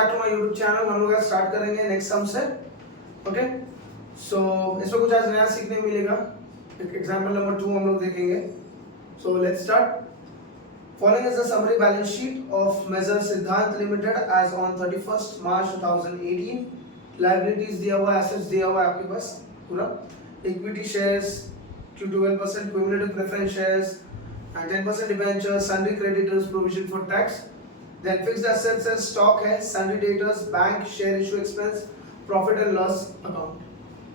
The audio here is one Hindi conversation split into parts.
Back to my YouTube channel. हम लोग आज स्टार्ट करेंगे नेक्स्ट सम से। ओके, सो इसमें कुछ आज नया सीखने मिलेगा। एग्जांपल नंबर 2 हम लोग देखेंगे। So let's start. Following is a summary balance sheet of Measure Siddhant Limited as on 31st March 2018. Liabilities दिया हुआ, assets दिया हुआ है आपके पास पूरा। Equity shares to 12%, cumulative preference shares, and 10% debentures, sundry creditors, provision for tax. Then fixed assets है, stock है, sundry debtors, bank share issue expense, profit and loss account.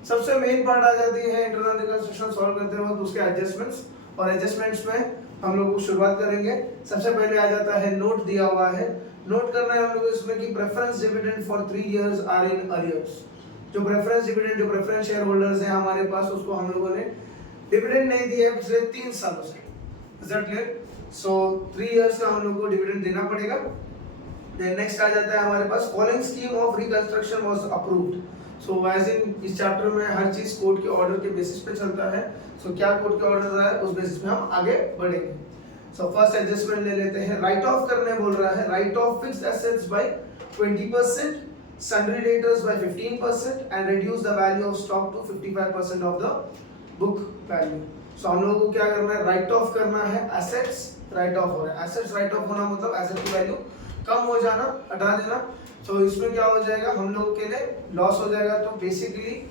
सबसे मेन पार्ट आ जाती है इंटरनल रिकंस्ट्रक्शन सॉल्व करते वक्त उसके एडजस्टमेंट्स, और एडजस्टमेंट्स में हम लोग शुरुआत करेंगे। सबसे पहले आ जाता है नोट दिया हुआ है। नोट करना है हम लोग इसमें कि preference dividend for 3 years are in arrears. जो प्रेफरेंस डिविडेंड, जो प्रेफरेंस शेयर होल्डर्स हैं हमारे पास, उसको हम लोगों ने डिविडेंड नहीं दिया है पिछले 3 सालों से। Is that clear? So 3 years का हम लोग को डिविडेंड देना पड़ेगा। देन नेक्स्ट आ जाता है हमारे पास following scheme of reconstruction was approved. So as in इस चैप्टर में हर चीज कोर्ट के ऑर्डर के बेसिस पे चलता है। सो क्या कोर्ट के ऑर्डर है उस बेसिस पे हम आगे बढ़ेंगे। सो फर्स्ट एडजस्टमेंट ले लेते हैं। राइट ऑफ करने बोल रहा है। Right of fixed assets bye 20%, sundry debtors by 15% and reduce the value of stock to 55% of the book value. सो हम लोगों को क्या करना है? राइट ऑफ करना है। एसेट्स राइट ऑफ हो रहा है। एसेट्स राइट ऑफ होना मतलब एसेट की वैल्यू कम हो जाना, हटा देना। तो इसमें क्या हो जाएगा? हम लोगों के लिए लॉस हो जाएगा। तो बेसिकली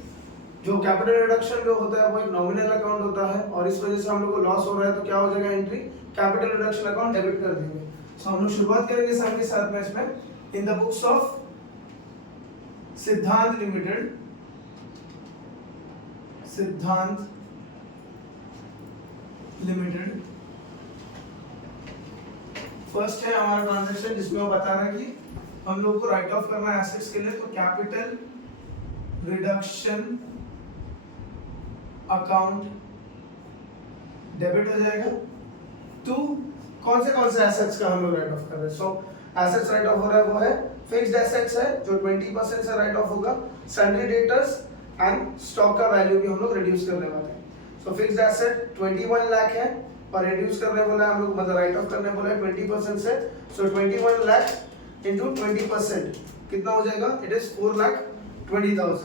जो कैपिटल रिडक्शन जो होता है वो एक नॉमिनल अकाउंट होता है, और इस वजह से हम लोग को लॉस हो रहा है। तो क्या हो जाएगा? Entry capital reduction account debit कर देंगे। सो हम लोग शुरुआत करेंगे सम के साथ में इसमें। इन द बुक्स ऑफ सिद्धांत लिमिटेड, सिद्धांत लिमिटेड फर्स्ट है हमारा ट्रांजैक्शन जिसमें वो बता रहा है कि हम लोग को राइट ऑफ करना है एसेट्स के लिए। तो कैपिटल रिडक्शन अकाउंट डेबिट हो जाएगा। तो कौन से एसेट्स का हम लोग राइट ऑफ कर रहे हैं? सो एसेट्स राइट ऑफ हो रहा है वो है फिक्स्ड एसेट्स है जो 20% से राइट ऑफ होगा। सन्ड्री डेटर्स एंड स्टॉक का वैल्यू भी हम लोग रिड्यूस करने वाले हैं। सो फिक्स्ड एसेट 21 लाख है और रिड्यूस करने बोला हम लोग, मतलब राइट ऑफ करने बोला है 20% से। सो 21 लाख इनटू 20% कितना हो जाएगा? It is 4,20,000।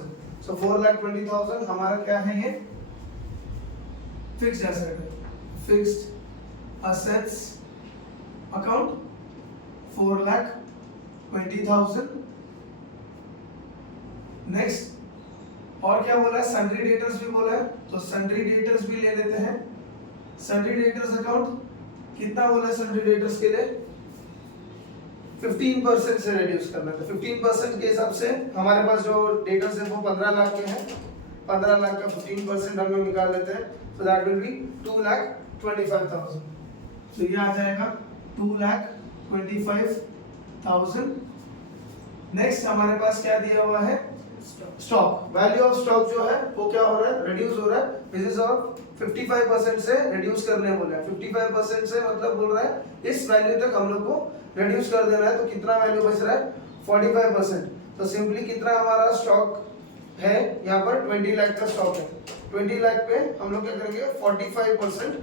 सो 4,20,000 हमारा क्या है? ये फिक्स्ड एसेट है। Fixed assets account 4,20,000। नेक्स्ट और क्या बोला है? सन्ड्री डेटर्स भी बोला है, तो सन्ड्री डेटर्स भी ले लेते हैं। सन्ड्री डेटर्स अकाउंट कितना बोला है? सन्ड्री डेटर्स के लिए 15% से रिड्यूस करना है। तो 15% के हिसाब से हमारे पास जो डेटर्स है वो 15 लाख के हैं। 15 लाख का 15% हम लोग निकाल लेते हैं। So that will B 2,25,000। तो ये आ जाएगा 2,25,000। नेक्स्ट हमारे पास क्या दिया हुआ है? स्टॉक। वैल्यू ऑफ स्टॉक जो है वो क्या हो रहा है? रिड्यूस हो रहा है। बेसिस ऑफ 55% से रिड्यूस करने बोला है। 55% से मतलब बोल रहा है इस वैल्यू तक हम लोग को रिड्यूस कर देना है। तो कितना वैल्यू बच रहा है? 45%। तो सिंपली कितना हमारा स्टॉक है? यहाँ पर 20 लाख का स्टॉक है। 20 लाख पे हम लोग क्या करेंगे? 45%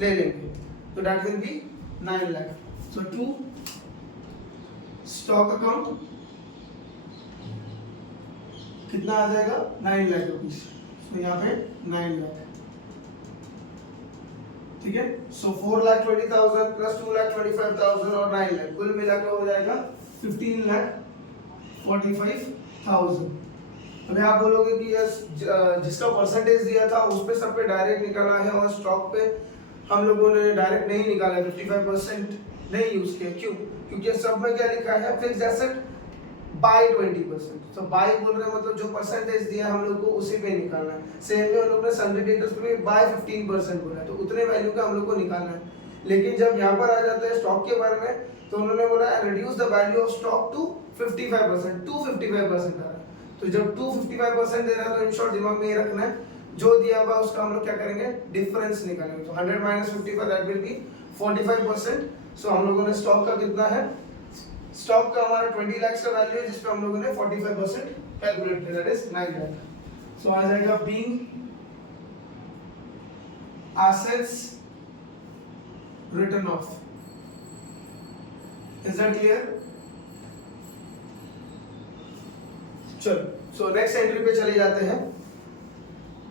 ले लेंगे। तो that will be 9 lakh. So to stock account कितना आ जाएगा? 9 लाख रुपीज। तो यहाँ पे 9 लाख, ठीक है। सो 4,20,000 प्लस 2,25,000 और 9 लाख कुल मिला के हो जाएगा 15,45,000। अभी आप बोलोगे कि यस जिसका परसेंटेज दिया था उस पे सब पे डायरेक्ट निकाला है और स्टॉक पे हम लोगों ने डायरेक्ट नहीं निकाला है, 55% नहीं यूज किया। क्यों? क्योंकि सब में क्या लिखा है? Fixed asset by 20%। तो बाय बोल रहे हैं मतलब जो परसेंटेज दिया हम लोग को उसी पे निकालना है। सेम में हम लोग ने सन्ड्री डेटर्स पे बाय 15% बोला है, तो उतने वैल्यू का हम लोग को निकालना है। लेकिन जब यहाँ पर आ जाता है स्टॉक के बारे में, तो उन्होंने बोला reduce the value of stock to 55%। 255% आ रहा है। तो जब 255% दे रहा है तो इन शॉर्ट दिमाग में ये रखना है जो दिया हुआ उसका हम लोग क्या करेंगे? डिफरेंस निकालेंगे। तो 100 माइनस 55 दैट विल बी 45%। सो हम लोगों ने स्टॉक का कितना है? स्टॉक का हमारा 20 लाख का वैल्यू है जिसपे हम लोगों ने 45% कैलकुलेट किया, दैट इज 9 लाख। सो आ जाएगा being assets written off. Is that clear? चलो सो नेक्स्ट एंट्री पे चले जाते हैं।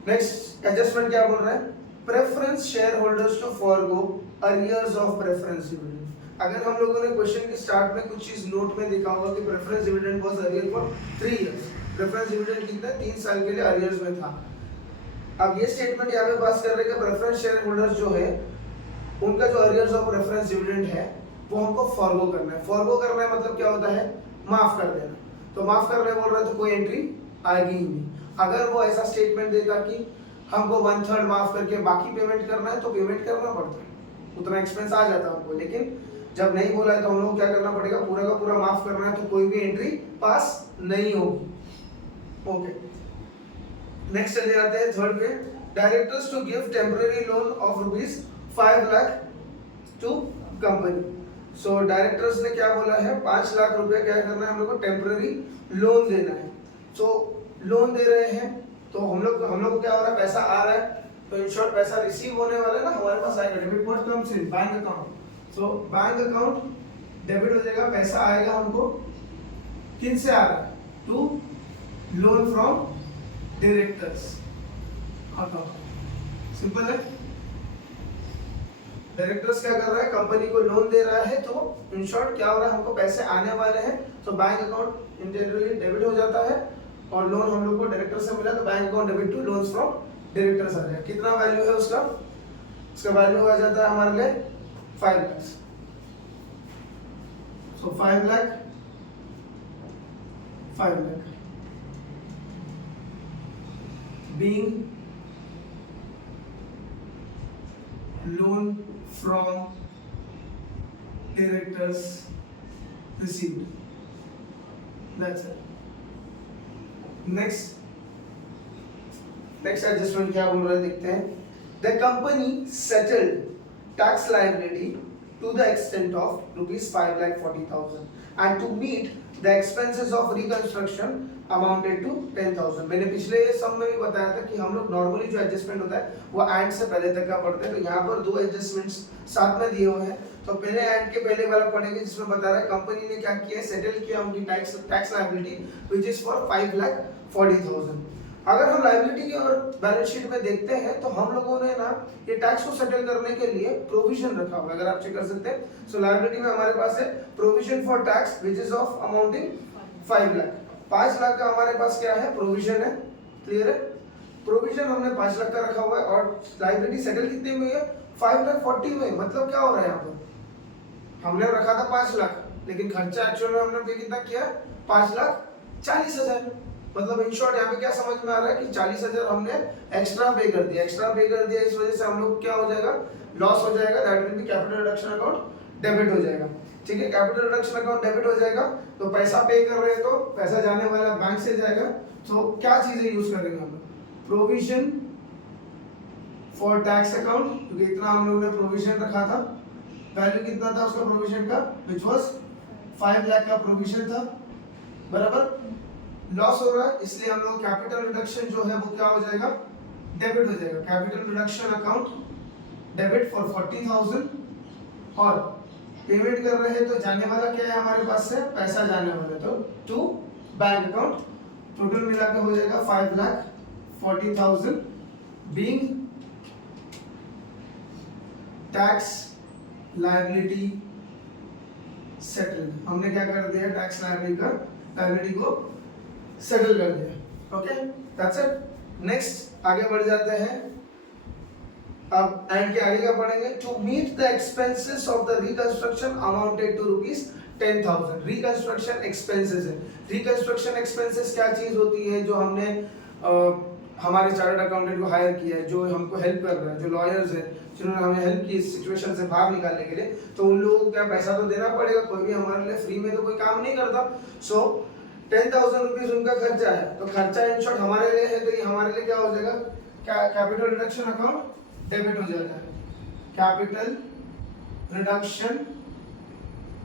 नेक्स्ट एडजस्टमेंट क्या बोल रहा है, preference share holders to forgo arrears of preference dividend. अगर हम लोगों ने क्वेश्चन के स्टार्ट में कुछ चीज नोट में देखा होगा कि preference dividend was earlier for 3 years, preference dividend कितना 3 साल के लिए अर्लियर्स में था। अब ये स्टेटमेंट यहाँ पे पास कर रहे हैं कि प्रेफरेंस शेयर होल्डर्स जो है उनका जो अर्लियर्स ऑफ प्रेफरेंस डिविडेंड है वो हमको फॉरगो करना है। फॉरगो करना है मतलब क्या होता है, माफ कर देना। तो माफ करने बोल रहा है तो कोई एंट्री आएगी ही नहीं। अगर वो ऐसा स्टेटमेंट देगा कि हमको 1/3 माफ करके बाकी पेमेंट करना है तो पेमेंट करना पड़ता है, उतना एक्सपेंस आ जाता है हमको। लेकिन जब नहीं बोला है तो हम लोग क्या करना पड़ेगा, पूरा का पूरा माफ करना है, तो कोई भी एंट्री पास नहीं होगी। ओके, नेक्स्ट चले जाते हैं थर्ड पे, directors to give temporary loan of ₹5 lakh to company. So directors ने क्या बोला है, 5 लाख रुपए क्या करना है हम लोग को, टेम्पररी लोन देना है। सो लोन दे रहे हैं तो हम लोग को क्या हो रहा है, पैसा आ रहा है, तो इन शॉर्ट पैसा रिसीव होने वाला है ना, हमारे पास आएगा। Debit what comes in bank account, so bank account debit हो जाएगा, पैसा आएगा हमको। किन से आ रहा है, to loan from directors account. Simple है, डायरेक्टर्स क्या कर रहा है, कंपनी को लोन दे रहा है, तो इन शॉर्ट क्या हो रहा है, हमको पैसे आने वाले हैं, तो bank account in generally debit हो जाता है। और लोन हम लोग को डायरेक्टर से मिला तो bank account debit to loans from directors आ जाएगा। कितना वैल्यू है उसका, उसका वैल्यू आ जाता है हमारे लिए 5 लाख। सो 5 lakh being loan from directors received. That's it. Next adjustment क्या बोल रहे हैं देखते हैं। The company settled tax liability to the extent of ₹5,40,000 and to meet the expenses of reconstruction amounted to 10,000। मैंने पिछले सम में भी बताया था कि हम लोग नॉर्मली जो एडजस्टमेंट होता है वो एंड से पहले तक का पढ़ते हैं, तो यहाँ पर 2 एडजस्टमेंट्स साथ में दिए हुए हैं। तो पहले एंड के पहले वाला पढ़ेंगे जिसमें बता रहा है कंपनी ने क्या किया, सेटल किया उनकी tax liability which is for 5,40,000। अगर हम लायबिलिटी की और बैलेंस शीट में देखते हैं तो हम लोगों ने ना ये टैक्स को सेटल करने के लिए प्रोविजन रखा हुआ है, अगर आप चेक कर सकते हैं। सो लायबिलिटी में हमारे पास है provision for tax which is of amounting 5 lakh. 5 lakh का हमारे पास क्या है, प्रोविजन है। क्लियर है, प्रोविजन हमने 5 लाख का रखा हुआ है और लायबिलिटी सेटल कितने में है, 5,40,000 में। मतलब क्या हो रहा है यहाँ पर, हमने रखा था 5 लाख लेकिन खर्चा एक्चुअल में हमने पे कितना किया, 5,40,000। मतलब इन शॉर्ट यहाँ पे क्या समझ में आ रहा है कि 40,000 हमने एक्स्ट्रा पे कर दिया। इस वजह से हम लोग क्या हो जाएगा, लॉस हो जाएगा। That will B capital reduction account debit हो जाएगा। ठीक है, कैपिटल रिडक्शन अकाउंट डेबिट हो जाएगा तो पैसा पे कर रहे हैं तो पैसा जाने वाला बैंक से जाएगा। तो क्या चीजें यूज करेंगे हम लोग, प्रोविजन फॉर टैक्स अकाउंट, क्योंकि इतना हम लोगों ने प्रोविजन रखा था। वैल्यू कितना था उसका प्रोविजन का, व्हिच वाज 5 लाख का प्रोविजन था, बराबर। लॉस हो रहा है इसलिए हम लोग कैपिटल रिडक्शन जो है वो क्या हो जाएगा, डेबिट हो जाएगा। Capital reduction account debit for 40,000 और पेमेंट कर रहे हैं तो जाने वाला क्या है हमारे पास से, पैसा जाने वाला, तो टू बैंक अकाउंट। टोटल मिला के हो जाएगा 5,40,000 बीइंग टैक्स लायबिलिटी सेटल्ड। हमने क्या कर दिया, टैक्स लायबिलिटी को सेटल कर दिया। Okay, that's it. नेक्स्ट आगे बढ़ जाते हैं। अब एंड के आगे का पढ़ेंगे। To meet the expenses of the reconstruction amounted to ₹10,000। Reconstruction expenses है। रिकंस्ट्रक्शन एक्सपेंसेस क्या चीज होती है, जो हमने हमारे चार्टर्ड अकाउंटेंट को हायर किया है, जो हमको हेल्प कर रहा है, जो लॉयर्स है जिन्होंने हमें हेल्प की इस सिचुएशन से बाहर निकालने के लिए, तो उन लोगों को क्या पैसा तो देना पड़ेगा। कोई भी हमारे लिए फ्री में तो कोई काम नहीं करता। सो 10,000 रुपीज उनका खर्चा है, तो खर्चा इन शॉर्ट हमारे लिए है, तो ये हमारे लिए क्या हो जाएगा, कैपिटल रिडक्शन अकाउंट डेबिट हो जाता है। Capital reduction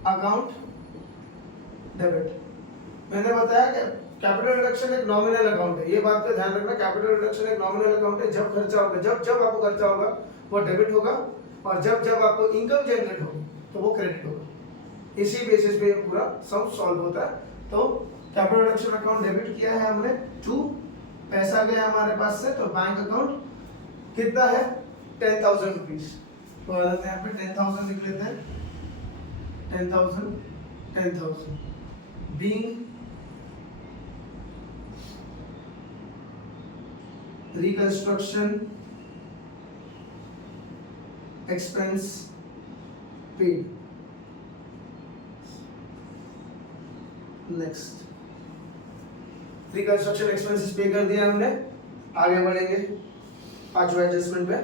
account debit. मैंने बताया कि कैपिटल रिडक्शन एक नॉमिनल अकाउंट है, ये बात का ध्यान रखना। कैपिटल रिडक्शन एक नॉमिनल अकाउंट है। जब खर्चा होगा, जब आपको खर्चा होगा वो डेबिट होगा, और जब आपको इनकम जनरेट होगी तो वो क्रेडिट होगा। इसी बेसिस पे पूरा सम सॉल्व होता है। तो कैपिटल रिडक्शन अकाउंट डेबिट किया है हमने 2, पैसा गया हमारे पास से, तो बैंक अकाउंट कितना है 10,000 रुपीज, तो यहाँ पे 10,000 लिख लेते हैं, 10,000 being reconstruction expense paid. Next reconstruction expenses pay कर दिया हमने, आगे बढ़ेंगे पांचवा एडजस्टमेंट पे।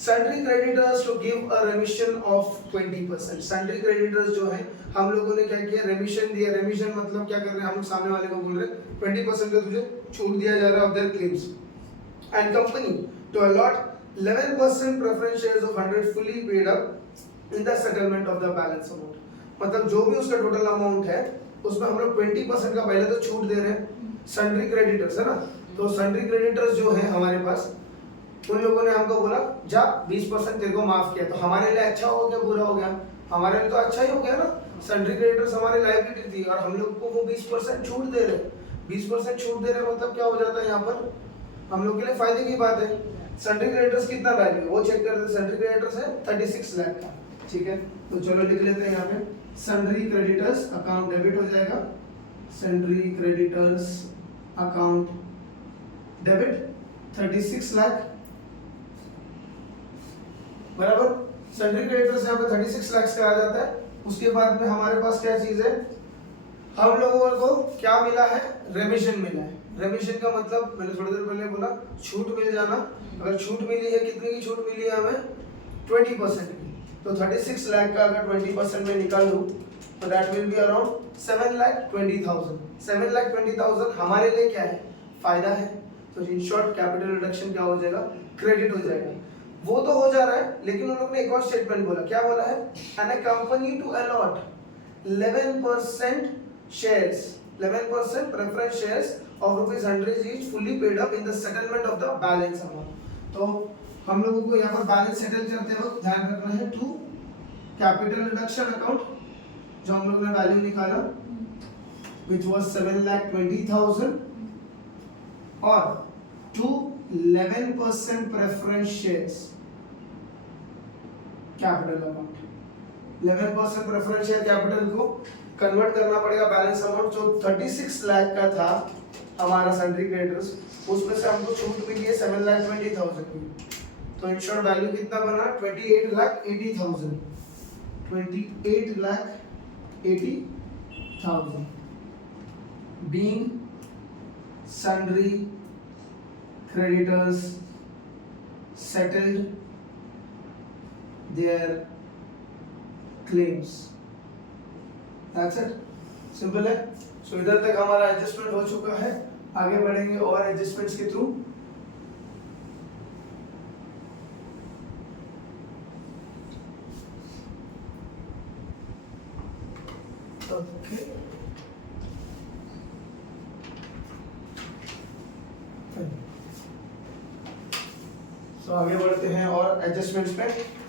Sundry creditors to give a remission of 20%। Sundry creditors जो है हम लोगों ने क्या किया, रेमिशन दिया। रेमिशन मतलब क्या कर रहे हैं हम लोग, सामने वाले को बोल रहे हैं 20% का तुझे छूट दिया जा रहा है of their claims, and company to allot 11% preference shares of 100 fully paid up in the settlement of the balance amount. मतलब जो भी उसका टोटल अमाउंट है उसमें हम लोग 20% का पहले तो छूट दे रहे हैं सन्ड्री क्रेडिटर्स, है ना। तो सन्ड्री क्रेडिटर्स जो है हमारे पास, उन लोगों ने हमको बोला जा 20% तेरे को माफ किया, तो हमारे लिए अच्छा हो गया बुरा हो गया, हमारे लिए तो अच्छा ही हो गया ना। सन्ड्री क्रेडिटर्स हमारी लायबिलिटी थी और हम लोग को वो 20% छूट दे रहे हैं। 20% छूट दे रहे हैं मतलब क्या हो जाता है यहाँ पर, हम लोग के लिए फायदे की बात है। सन्ड्री क्रेडिटर्स कितना वैल्यू है वो चेक करते हैं। सन्ड्री क्रेडिटर्स है 36 लाख का, ठीक है। तो चलो लिख लेते हैं यहाँ पे, सन्ड्री क्रेडिटर्स अकाउंट डेबिट हो जाएगा, sundry creditors account debit 36 lakh, बराबर। सन्ड्री क्रेडिटर्स यहाँ पे 36 लाख का आ जाता है। उसके बाद में हमारे पास क्या चीज है, हम लोगों को क्या मिला है, रेमिशन मिला है। रेमिशन का मतलब मैंने थोड़ी देर पहले बोला छूट मिल जाना। अगर छूट मिली है, कितने की छूट मिली है हमें, 20% की। तो 36 लाख का अगर 20% में निकालूं तो दैट विल बी अराउंड 7,20,000। 7,20,000 हमारे लिए क्या है, फायदा है। तो इन शॉर्ट कैपिटल रिडक्शन क्या हो जाएगा, क्रेडिट हो जाएगा। वो तो हो जा रहा है, लेकिन उन लोगों ने एक और स्टेटमेंट बोला, क्या बोला है, and a company to allot 11% shares, 11% preference shares of rupees 100 each fully paid up in the settlement of the balance amount। तो हम लोगों को यहाँ पर बैलेंस सेटल करते वक्त ध्यान रखना है टू कैपिटल रिडक्शन अकाउंट, जो हम लोगों ने वैल्यू निकाला which was 7,20,000, और to 11% preference shares capital amount. 11% preference share capital को कन्वर्ट करना पड़ेगा बैलेंस अमाउंट, जो 36 लाख का था हमारा सन्ड्री क्रेडिटर्स, उसमें से हमको छूट मिली है 7,20,000 की। तो इन शॉर्ट वैल्यू कितना बना, 28,80,000, 28,80,000 being sundry creditors settled their claims। That's it, simple है। सो इधर तक हमारा एडजस्टमेंट हो चुका है, आगे बढ़ेंगे और एडजस्टमेंट्स के थ्रू। ओके, तो आगे बढ़ते हैं और एडजस्टमेंट्स पे।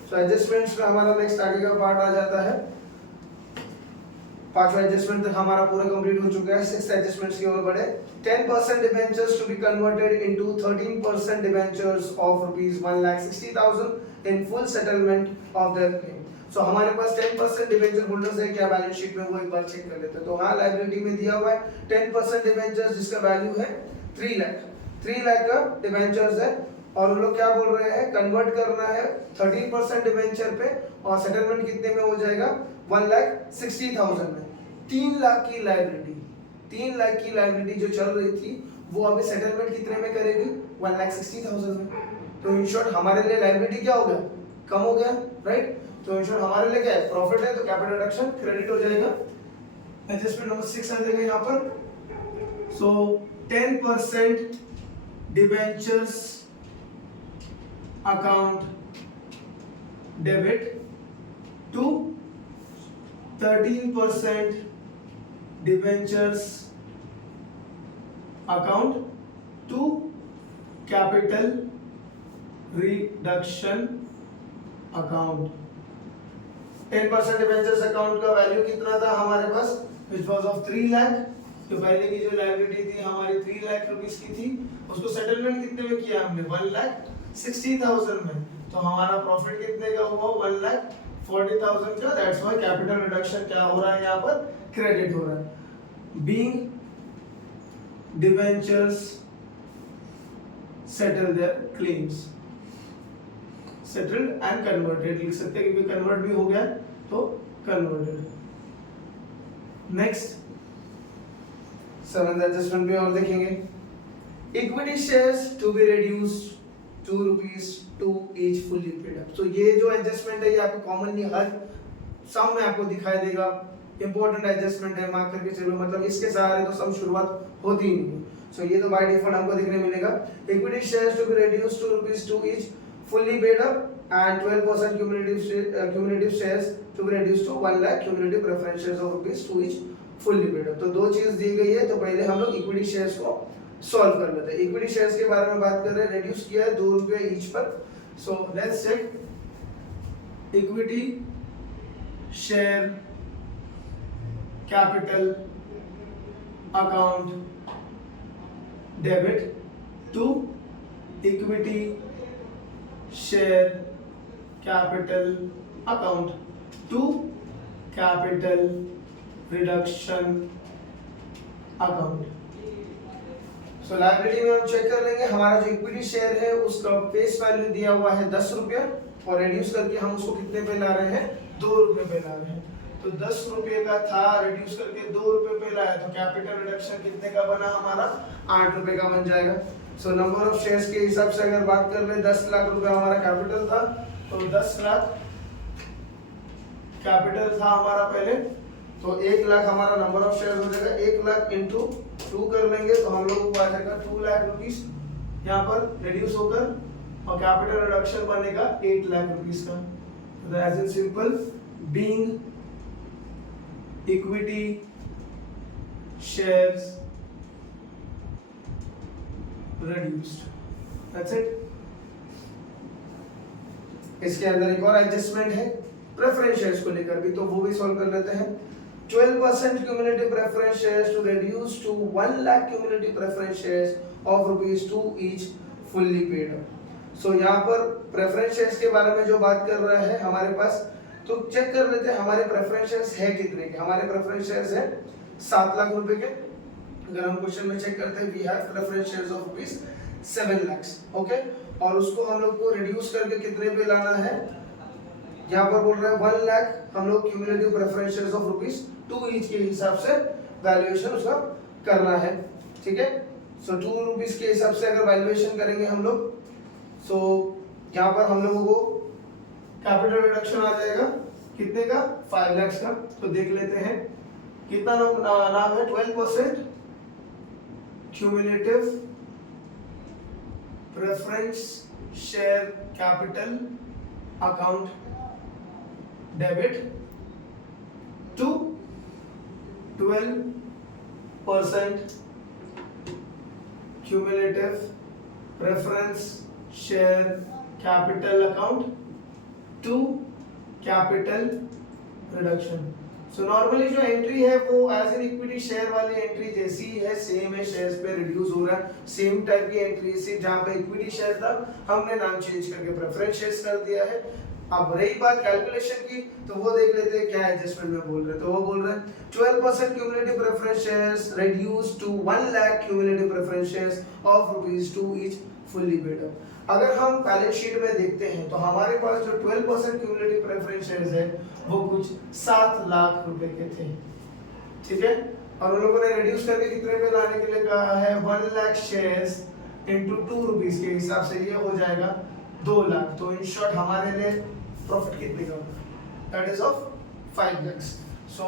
तो एडजस्टमेंट्स में हमारा नेक्स्ट आगे का पार्ट आ जाता है, पांचवा एडजस्टमेंट तक हमारा पूरा कंप्लीट हो चुका है। सिक्स्थ एडजस्टमेंट्स की ओर बढ़े। 10% debentures to be converted into 13% debentures of rupees 1,60,000 in full settlement of their claim. So हमारे पास 10% डिबेंचर होल्डर्स है क्या बैलेंस शीट में, वो एक बार चेक कर लेते हैं। तो हाँ, लायबिलिटी में दिया हुआ है 10% डिबेंचर्स जिसका वैल्यू है 3 लाख। 3 लाख का डिबेंचर्स है और वो लोग क्या बोल रहे हैं, कन्वर्ट करना है 13% डिबेंचर पे, और सेटलमेंट कितने में हो जाएगा, 1,60,000 में। 3 लाख की लायबिलिटी, 3 लाख की लायबिलिटी जो चल रही थी वो अभी सेटलमेंट कितने में करेगी, 1,60,000 में। तो इन शॉर्ट हमारे लिए लायबिलिटी क्या हो गया, कम हो गया, राइट। तो इन शॉर्ट हमारे लिए क्या है, प्रॉफिट है, तो कैपिटल रिडक्शन क्रेडिट हो जाएगा। एडजस्टमेंट नंबर 6 आ जाएगा यहाँ पर। So 10% debentures account debit to 13% debentures account to capital reduction account. 10% debentures account का वैल्यू कितना था हमारे पास, विच वाज ऑफ 3 लाख, तो पहले की जो लायबिलिटी थी हमारी 3 लाख रुपीस की थी, उसको सेटलमेंट कितने में किया हमने 1,60,000 में, तो हमारा प्रॉफिट कितने का हुआ 1,40,000 का। दैट्स व्हाई कैपिटल रिडक्शन क्या हो रहा है यहाँ पर क्रेडिट हो रहा है। Being debentures settle there claims, settled and converted लिख सकते हैं क्योंकि कन्वर्ट भी हो गया तो कन्वर्टेड। नेक्स्ट 7th एडजस्टमेंट भी और देखेंगे। Equity shares to be reduced ₹2 each fully paid up. तो ये जो एडजस्टमेंट है ये आपको कॉमनली हर सम में आपको दिखाई देगा, इंपॉर्टेंट एडजस्टमेंट है, मार्क करके चलो, मतलब इसके सहारे तो सम शुरुआत होती ही नहीं है। सो ये तो बाय डिफॉल्ट हमको देखने मिलेगा। Equity shares to be reduced ₹2 each fully paid up and 12% cumulative shares to be reduced to 1 lakh cumulative preference shares of ₹2 each fully paid up। तो दो चीज दी गई है, तो पहले हम लोग इक्विटी शेयर्स को सॉल्व कर लेते हैं। इक्विटी शेयर्स के बारे में बात कर रहे हैं, रिड्यूस किया है ₹2 ईच पर। So let's check equity share capital account debit to equity share capital account to capital reduction account. So liability में हम चेक कर लेंगे, हमारा जो इक्विटी शेयर है उसका फेस वैल्यू दिया हुआ है ₹10 और रिड्यूस करके हम उसको कितने पे ला रहे हैं ₹2 पे ला रहे हैं। तो ₹10 का था, रिड्यूस करके ₹2 पे लाया, तो कैपिटल रिडक्शन कितने का बना हमारा ₹8 का बन जाएगा। सो नंबर ऑफ शेयर्स के हिसाब से अगर बात कर ले 10 लाख रुपए हमारा कैपिटल था, तो 10 लाख कैपिटल था हमारा पहले, तो 1 लाख हमारा नंबर ऑफ शेयर्स हो जाएगा। 1 लाख इंटू 2 कर लेंगे तो हम लोगों को आ जाएगा 2 लाख रुपीस यहाँ पर रिड्यूस होकर, और कैपिटल रिडक्शन बनेगा 8 लाख रुपीस का। तो as in simple being equity shares reduced, that's it। इसके अंदर एक और एडजस्टमेंट है प्रेफरेंस शेयर्स को लेकर भी, तो वो भी सॉल्व कर लेते हैं। 12% cumulative preference shares to reduce to 1 lakh cumulative preference shares of ₹2 each fully paid up। so यहाँ पर प्रेफरेंस शेयर्स के बारे में जो बात कर रहा है हमारे पास, तो चेक कर लेते हैं हमारे प्रेफरेंस शेयर्स है कितने के। हमारे प्रेफरेंस शेयर्स है 7 लाख रुपए के। अगर हम क्वेश्चन में चेक करते हैं we have preference shares of ₹7 lakh, okay, और उसको हम लोग को रिड्यूस करके कितने पे लाना है, यहाँ पर बोल रहा है 1 लाख हम लोग cumulative preference shares of ₹2 each के हिसाब से वैल्यूएशन उसका करना है, ठीक है। सो ₹2 के हिसाब से अगर वैल्यूएशन करेंगे हम लोग, सो यहाँ पर हम लोगों को कैपिटल रिडक्शन आ जाएगा कितने का 5 लाख का। तो देख लेते हैं कितना नाम है 12% cumulative preference share capital account debit to 12% cumulative preference share capital account to capital reduction। So normally जो एंट्री है वो एज एन इक्विटी शेयर वाली एंट्री जैसी ही है, सेम है, शेयर्स पे रिड्यूस हो रहा है, सेम टाइप की एंट्री सी, जहां पे इक्विटी शेयर था हमने नाम चेंज करके प्रेफरेंस शेयर्स कर दिया है। अब रही बात कैलकुलेशन की, तो वो देख लेते हैं क्या एडजस्टमेंट में बोल रहे हैं। तो वो बोल रहे हैं 12% cumulative preference shares reduce to 1 lakh cumulative preference shares of ₹2 each fully paid up. अगर हम बैलेंस शीट में देखते हैं तो हमारे पास जो 12% क्यूमुलेटिव प्रेफरेंस शेयर्स है वो कुछ 7 लाख रुपए के थे, ठीक है, और उन लोगों ने रिड्यूस करके कितने पे लाने के लिए कहा है 1 लाख शेयर्स इंटू ₹2 के हिसाब से ये हो जाएगा 2 लाख। तो इन शॉर्ट हमारे लिए प्रॉफिट कितने का होगा, दैट इज ऑफ 5 लाख। सो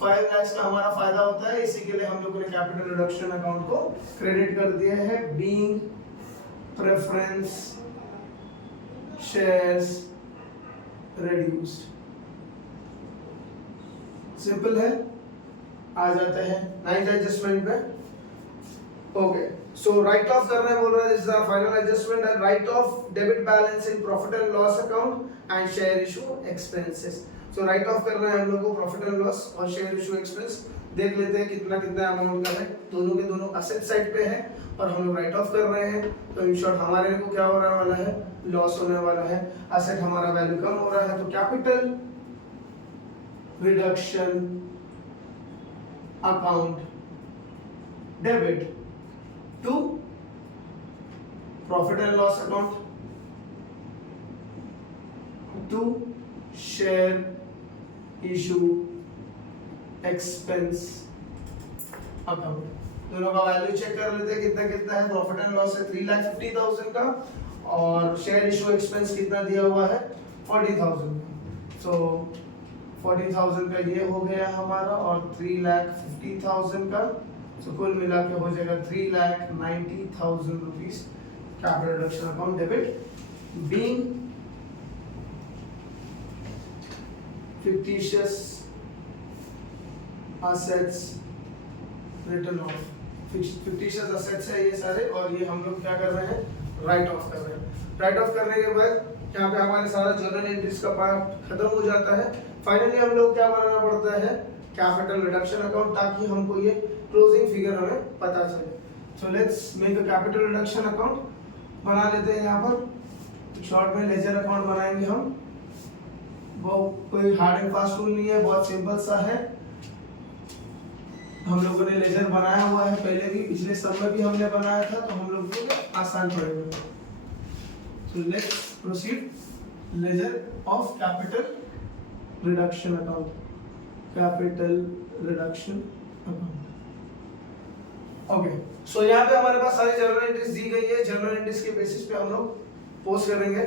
5 लाख का हमारा फायदा होता है, इसी के लिए हम लोगों ने कैपिटल रिडक्शन अकाउंट को क्रेडिट कर दिया है। Being preference shares reduced, simple है, आ जाते हैं 9th एडजस्टमेंट पे। ओके, सो राइट ऑफ करना है बोल रहा है, this is our final adjustment and write off debit balance in profit and loss account and share issue expenses. So write off करना है हम लोग को प्रॉफिट एंड लॉस और शेयर इशू एक्सपेंस देख लेते हैं कितना कितना अमाउंट का है। दोनों के दोनों असेट साइड पे है और हम लोग राइट ऑफ कर रहे हैं, तो इन शॉर्ट हमारे को क्या होने वाला है, लॉस होने वाला है। असेट हमारा वैल्यू कम हो रहा है, तो capital reduction account debit to profit and loss account to share issue expense account. दोनों का वैल्यू चेक कर लेते हैं कितना कितना है। प्रॉफिट एंड लॉस है 3,50,000 का और शेयर इशू एक्सपेंस कितना दिया हुआ है 40,000 का। सो 40,000 का ये हो गया हमारा और 3,50,000 का, सो कुल मिला के हो जाएगा 3,90,000 rupees capital reduction account debit being fictitious assets written off। fictitious assets है ये सारे और ये हम लोग क्या कर रहे हैं, राइट ऑफ कर रहे हैं। राइट ऑफ करने के बाद यहाँ पे हमारे सारा जर्नल एंट्रीज का पार्ट खत्म हो जाता है। फाइनली हम लोग क्या बनाना पड़ता है, कैपिटल रिडक्शन अकाउंट, ताकि हमको ये क्लोजिंग फिगर हमें पता चले। So let's make a capital reduction account बना लेते हैं। यहाँ पर शॉर्ट में लेजर अकाउंट बनाएंगे हम। वो कोई हार्ड एंड फास्ट रूल नहीं है, बहुत सिंपल सा है। हम लोगों ने लेजर बनाया हुआ है पहले भी, पिछले सब में भी हमने बनाया था, तो हम लोग को आसान पड़ेगा। So let's proceed. Ledger of capital reduction account, capital reduction account. Okay, so यहाँ पे हमारे पास सारी जर्नल एंट्रीज दी गई है। जर्नल एंट्रीज के बेसिस पे हम लोग पोस्ट करेंगे।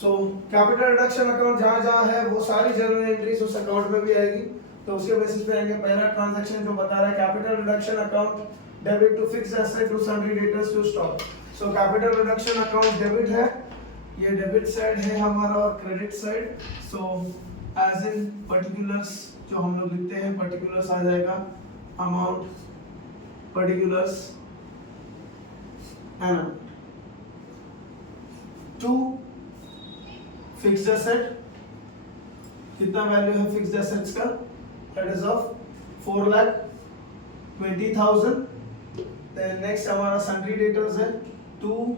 सो कैपिटल रिडक्शन अकाउंट जहाँ जहाँ है वो सारी जर्नल एंट्रीज उस अकाउंट में भी आएगी, तो उसके बेसिस पे आएंगे। पहला ट्रांजैक्शन जो बता रहा है capital reduction account debit to fixed asset to sundry debtors to stock. So capital reduction account debit है, ये डेबिट साइड है हमारा और credit side. So as in particulars जो हम लोग लिखते हैं, पर्टिकुलर्स आ जाएगा amount, particulars and to fixed asset, कितना वैल्यू है फिक्स्ड एसेट्स का, that is of 4,20,000। Then next हमारा सन्ड्री डेटर्स है, टू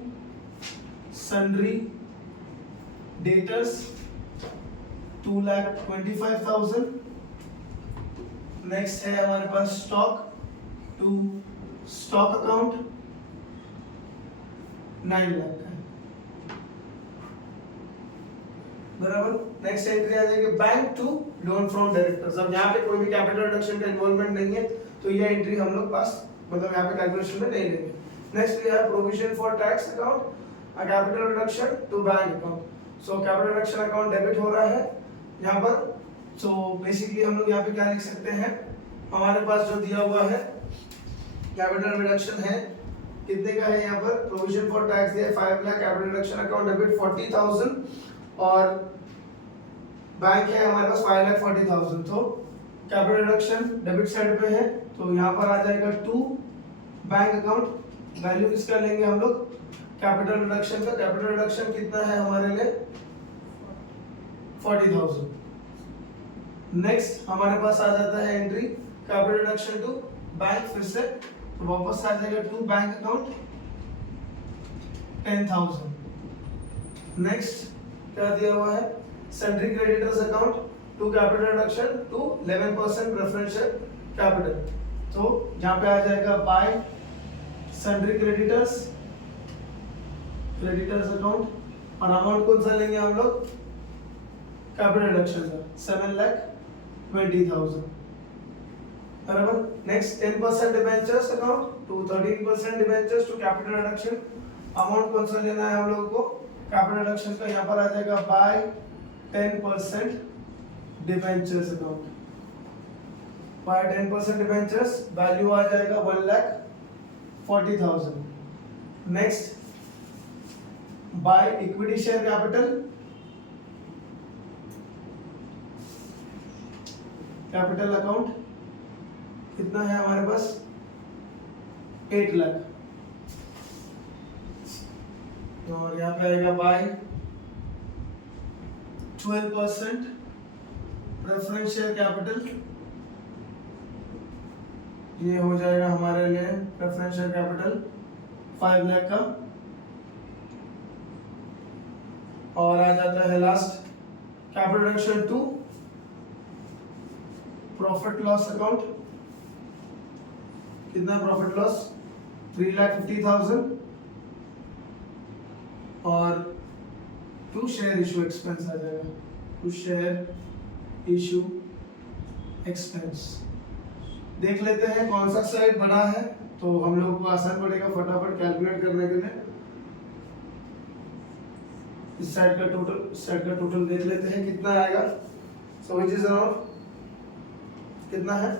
सन्ड्री डेटर्स 2,25,000। नेक्स्ट है हमारे पास stock, to stock account 9 lakh का है, बराबर। नेक्स्ट एंट्री आ जाएगी bank to loan from directors. अब यहाँ पे कोई भी कैपिटल रिडक्शन का इन्वॉल्वमेंट नहीं है, तो ये एंट्री हम लोग पास मतलब यहाँ पे कैलकुलेशन में नहीं लेंगे। Next we have provision for tax account, a capital reduction to bank account. So capital reduction account debit हो रहा है यहाँ पर। सो बेसिकली हम लोग यहाँ पे क्या लिख सकते हैं, हमारे पास जो दिया हुआ है कैपिटल रिडक्शन है कितने का है, यहाँ पर प्रोविजन फॉर टैक्स दिया 5 lakh, capital reduction account debit 40,000 और बैंक है हमारे पास 5,40,000। तो कैपिटल रिडक्शन डेबिट साइड पे है, तो यहाँ पर आ जाएगा टू बैंक अकाउंट। वैल्यू किसका लेंगे हम लोग, कैपिटल रिडक्शन का। कैपिटल रिडक्शन कितना है हमारे लिए 40,000। नेक्स्ट हमारे पास आ जाता है entry capital reduction to bank, फिर से तो वापस आ जाएगा टू बैंक अकाउंट 10,000। नेक्स्ट क्या दिया हुआ है, sundry creditors account to capital reduction to 11% preferential capital. तो यहाँ पे आ जाएगा बाय सन्ड्री क्रेडिटर्स अकाउंट और अमाउंट कौन सा लेंगे हम लोग, कैपिटल रिडक्शन का 7,20,000, बराबर। Next 10% debentures account to 13% debentures to capital reduction. Amount कौन सा लेना है हम लोगों को, कैपिटल रिडक्शन का यहाँ पर आ जाएगा by 10% debentures account, by 10% debentures, value आ जाएगा 1,40,000। Next by equity share capital account कितना है हमारे पास 8 लाख, और यहाँ पे आएगा बाय 12% प्रेफरेंस शेयर कैपिटल ये हो जाएगा हमारे लिए प्रेफरेंशियल कैपिटल 5 लाख का। और आ जाता है last capital reduction 2 profit loss account. कितना प्रॉफिट लॉस 3,50,000 और 2 शेयर इशू एक्सपेंस आ जाएगा 2 शेयर इशू एक्सपेंस। देख लेते हैं कौन सा साइड बड़ा है तो हम लोगों को आसान पड़ेगा फटाफट कैलकुलेट करने के लिए। इस साइड का टोटल देख लेते हैं कितना आएगा। सो विच इज अराउंड कितना है,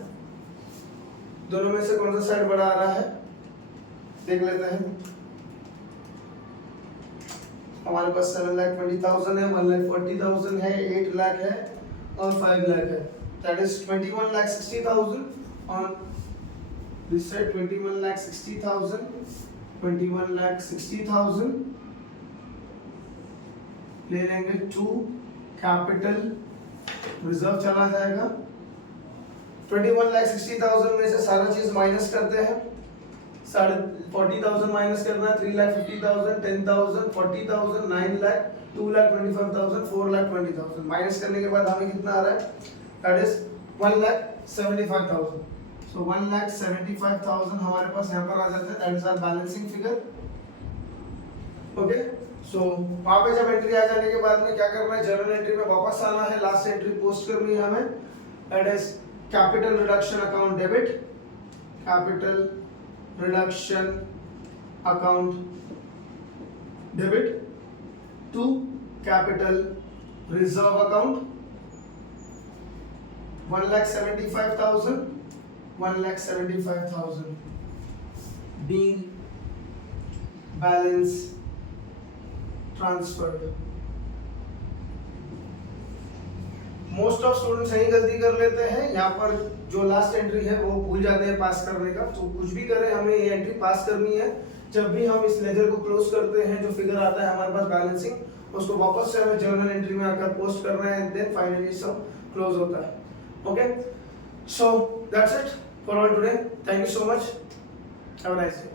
दोनों में से कौन सा साइड बड़ा आ रहा है देख लेते हैं। हमारे पास 7,20,000 है, 1,40,000 है, 8 लाख है और 5 लाख है। That is 21,60,000 on this side 21,60,000 21,60,000 ले लेंगे 2 कैपिटल रिजर्व चला जाएगा। 21,60,000 में से सारा चीज माइनस करते हैं। 40,000 माइनस करना है, 3,50,000, 10,000, 40,000, 9 लाख, 2,25,000, 4,20,000 माइनस करने के बाद हमें कितना आ रहा है, दैट इज 1,75,000। सो 1,75,000 हमारे पास यहाँ पर आ जाता है, that is our balancing figure. Okay, so वहां पे जब एंट्री आ जाने के बाद में क्या करना है, जर्नल एंट्री में वापस आना है, लास्ट एंट्री पोस्ट करनी है हमें, that is capital reduction account debit, capital reduction account debit to capital reserve account 1,75,000 being balance transferred। Most of students यही गलती कर लेते हैं, यहाँ पर जो लास्ट एंट्री है वो भूल जाते हैं पास करने का। तो कुछ भी करें हमें ये एंट्री पास करनी है। जब भी हम इस लेजर को क्लोज करते हैं जो फिगर आता है हमारे पास बैलेंसिंग, उसको वापस से हमें जर्नल एंट्री में आकर पोस्ट करना है, एंड देन फाइनली सब क्लोज होता है। Okay, so that's it for all today. Thank you so much. Have a nice day.